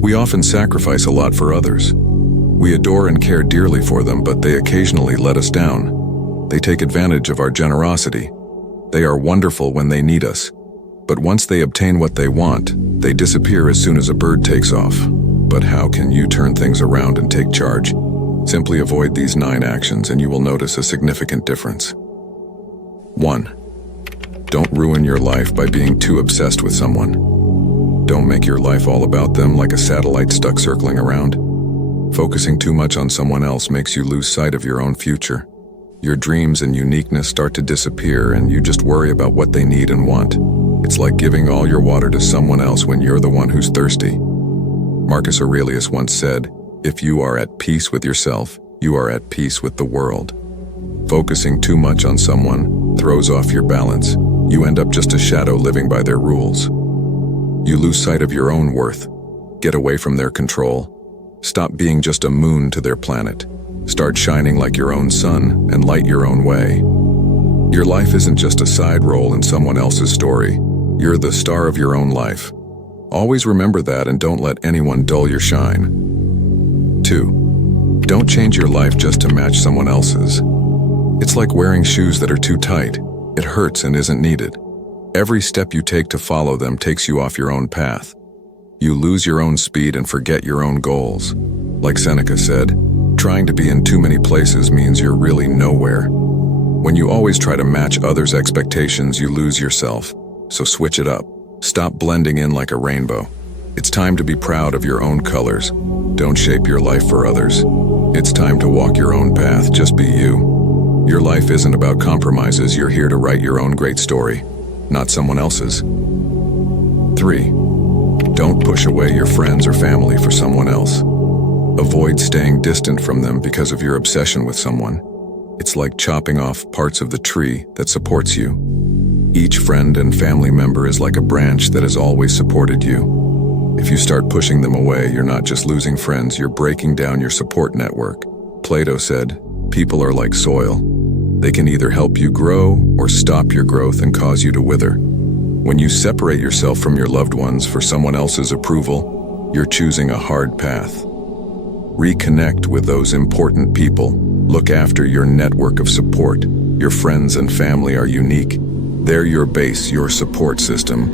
We often sacrifice a lot for others. We adore and care dearly for them, but they occasionally let us down. They take advantage of our generosity. They are wonderful when they need us, but once they obtain what they want, they disappear as soon as a bird takes off. But how can you turn things around and take charge? Simply avoid these 9 actions and you will notice a significant difference. 1. Don't ruin your life by being too obsessed with someone. Don't make your life all about them like a satellite stuck circling around. Focusing too much on someone else makes you lose sight of your own future. Your dreams and uniqueness start to disappear and you just worry about what they need and want. It's like giving all your water to someone else when you're the one who's thirsty. Marcus Aurelius once said, "If you are at peace with yourself, you are at peace with the world." Focusing too much on someone throws off your balance. You end up just a shadow living by their rules. You lose sight of your own worth. Get away from their control. Stop being just a moon to their planet. Start shining like your own sun and light your own way. Your life isn't just a side role in someone else's story. You're the star of your own life. Always remember that and don't let anyone dull your shine. 2. Don't change your life just to match someone else's. It's like wearing shoes that are too tight. It hurts and isn't needed. Every step you take to follow them takes you off your own path. You lose your own speed and forget your own goals. Like Seneca said, trying to be in too many places means you're really nowhere. When you always try to match others' expectations, you lose yourself. So switch it up. Stop blending in like a rainbow. It's time to be proud of your own colors. Don't shape your life for others. It's time to walk your own path. Just be you. Your life isn't about compromises. You're here to write your own great story, not someone else's. 3. Don't push away your friends or family for someone else. Avoid staying distant from them because of your obsession with someone. It's like chopping off parts of the tree that supports you. Each friend and family member is like a branch that has always supported you. If you start pushing them away, you're not just losing friends, you're breaking down your support network. Plato said, "People are like soil. They can either help you grow or stop your growth and cause you to wither." When you separate yourself from your loved ones for someone else's approval, you're choosing a hard path. Reconnect with those important people. Look after your network of support. Your friends and family are unique. They're your base, your support system.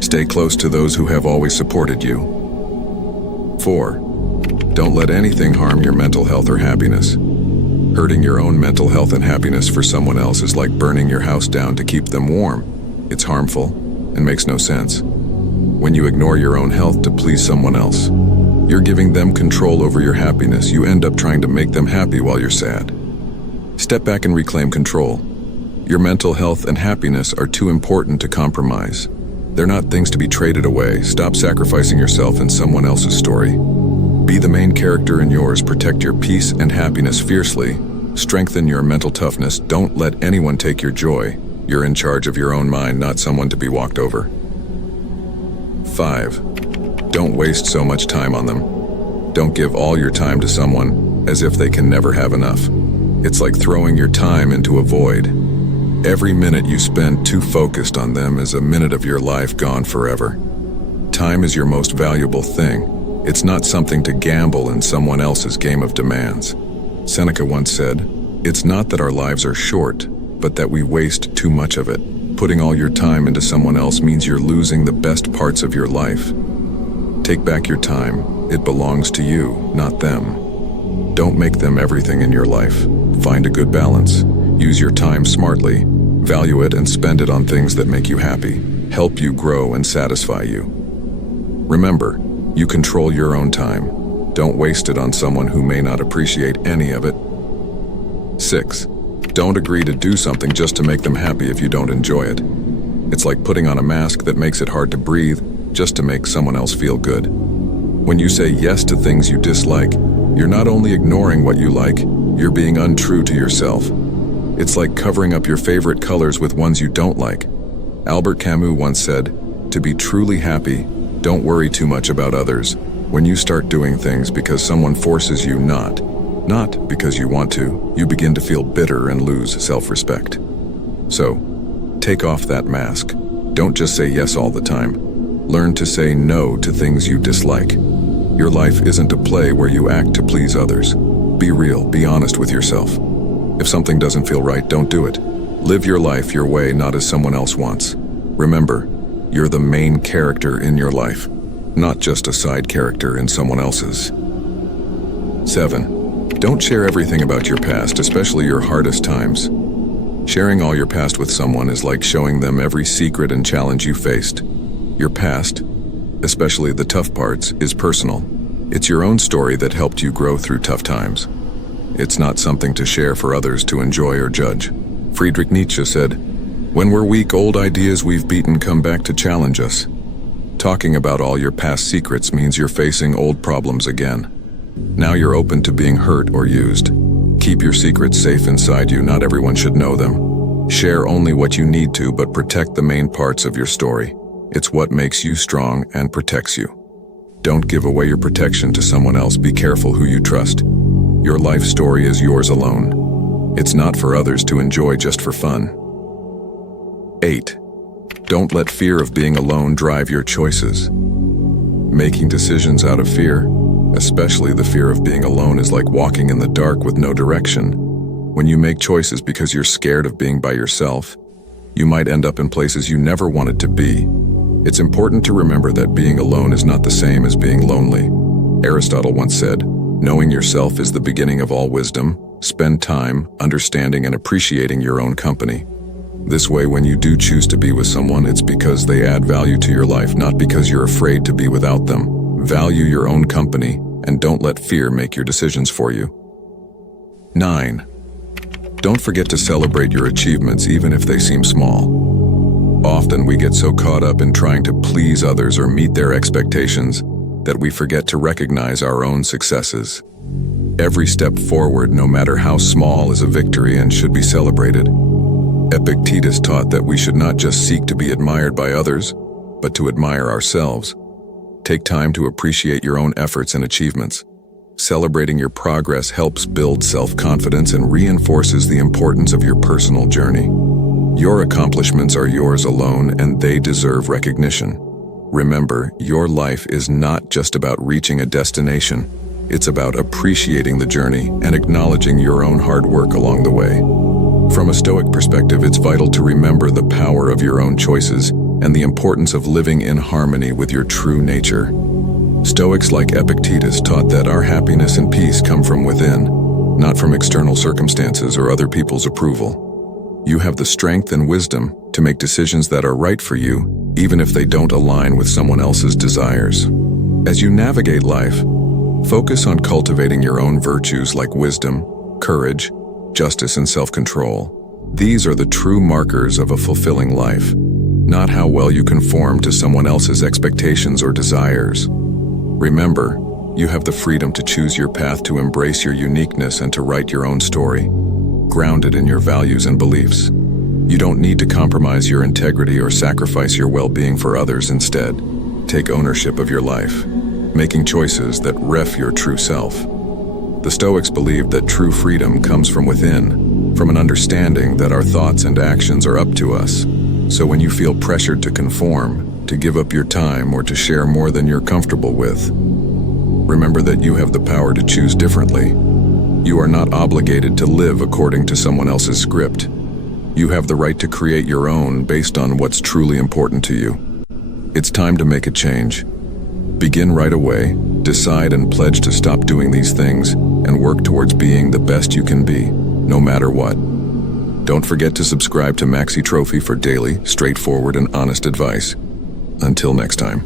Stay close to those who have always supported you. 4. Don't let anything harm your mental health or happiness. Hurting your own mental health and happiness for someone else is like burning your house down to keep them warm. It's harmful and makes no sense. When you ignore your own health to please someone else, you're giving them control over your happiness. You end up trying to make them happy while you're sad. Step back and reclaim control. Your mental health and happiness are too important to compromise. They're not things to be traded away. Stop sacrificing yourself in someone else's story. Be the main character in yours. Protect your peace and happiness fiercely. Strengthen your mental toughness. Don't let anyone take your joy. You're in charge of your own mind, not someone to be walked over. 5. Don't waste so much time on them. Don't give all your time to someone as if they can never have enough. It's like throwing your time into a void. Every minute you spend too focused on them is a minute of your life gone forever. Time is your most valuable thing. It's not something to gamble in someone else's game of demands. Seneca once said, "It's not that our lives are short, but that we waste too much of it." Putting all your time into someone else means you're losing the best parts of your life. Take back your time. It belongs to you, not them. Don't make them everything in your life. Find a good balance. Use your time smartly. Value it and spend it on things that make you happy, help you grow and satisfy you. Remember, you control your own time. Don't waste it on someone who may not appreciate any of it. 6. Don't agree to do something just to make them happy if you don't enjoy it. It's like putting on a mask that makes it hard to breathe just to make someone else feel good. When you say yes to things you dislike, you're not only ignoring what you like, you're being untrue to yourself. It's like covering up your favorite colors with ones you don't like. Albert Camus once said, "To be truly happy, don't worry too much about others. When you start doing things because someone forces you not because you want to, you begin to feel bitter and lose self-respect." So, take off that mask. Don't just say yes all the time. Learn to say no to things you dislike. Your life isn't a play where you act to please others. Be real, be honest with yourself. If something doesn't feel right, don't do it. Live your life your way, not as someone else wants. Remember, you're the main character in your life, not just a side character in someone else's. 7. Don't share everything about your past, especially your hardest times. Sharing all your past with someone is like showing them every secret and challenge you faced. Your past, especially the tough parts, is personal. It's your own story that helped you grow through tough times. It's not something to share for others to enjoy or judge. Friedrich Nietzsche said, "When we're weak, old ideas we've beaten come back to challenge us." Talking about all your past secrets means you're facing old problems again. Now you're open to being hurt or used. Keep your secrets safe inside you, not everyone should know them. Share only what you need to, but protect the main parts of your story. It's what makes you strong and protects you. Don't give away your protection to someone else. Be careful who you trust. Your life story is yours alone. It's not for others to enjoy just for fun. 8. Don't let fear of being alone drive your choices. Making decisions out of fear, especially the fear of being alone, is like walking in the dark with no direction. When you make choices because you're scared of being by yourself, you might end up in places you never wanted to be. It's important to remember that being alone is not the same as being lonely. Aristotle once said, "Knowing yourself is the beginning of all wisdom. Spend time understanding and appreciating your own company." This way, when you do choose to be with someone, it's because they add value to your life, not because you're afraid to be without them. Value your own company, and don't let fear make your decisions for you. 9. Don't forget to celebrate your achievements, even if they seem small. Often we get so caught up in trying to please others or meet their expectations that we forget to recognize our own successes. Every step forward, no matter how small, is a victory and should be celebrated. Epictetus taught that we should not just seek to be admired by others, but to admire ourselves. Take time to appreciate your own efforts and achievements. Celebrating your progress helps build self-confidence and reinforces the importance of your personal journey. Your accomplishments are yours alone, and they deserve recognition. Remember, your life is not just about reaching a destination. It's about appreciating the journey and acknowledging your own hard work along the way. From a Stoic perspective, it's vital to remember the power of your own choices and the importance of living in harmony with your true nature. Stoics like Epictetus taught that our happiness and peace come from within, not from external circumstances or other people's approval. You have the strength and wisdom to make decisions that are right for you, even if they don't align with someone else's desires. As you navigate life, focus on cultivating your own virtues like wisdom, courage, justice, and self-control. These are the true markers of a fulfilling life, not how well you conform to someone else's expectations or desires. Remember, you have the freedom to choose your path, to embrace your uniqueness, and to write your own story, grounded in your values and beliefs. You don't need to compromise your integrity or sacrifice your well-being for others. Instead, take ownership of your life, making choices that ref your true self. The Stoics believed that true freedom comes from within, from an understanding that our thoughts and actions are up to us. So when you feel pressured to conform, to give up your time, or to share more than you're comfortable with, remember that you have the power to choose differently. You are not obligated to live according to someone else's script. You have the right to create your own based on what's truly important to you. It's time to make a change. Begin right away, decide and pledge to stop doing these things, and work towards being the best you can be, no matter what. Don't forget to subscribe to Maxitrophy for daily, straightforward, and honest advice. Until next time.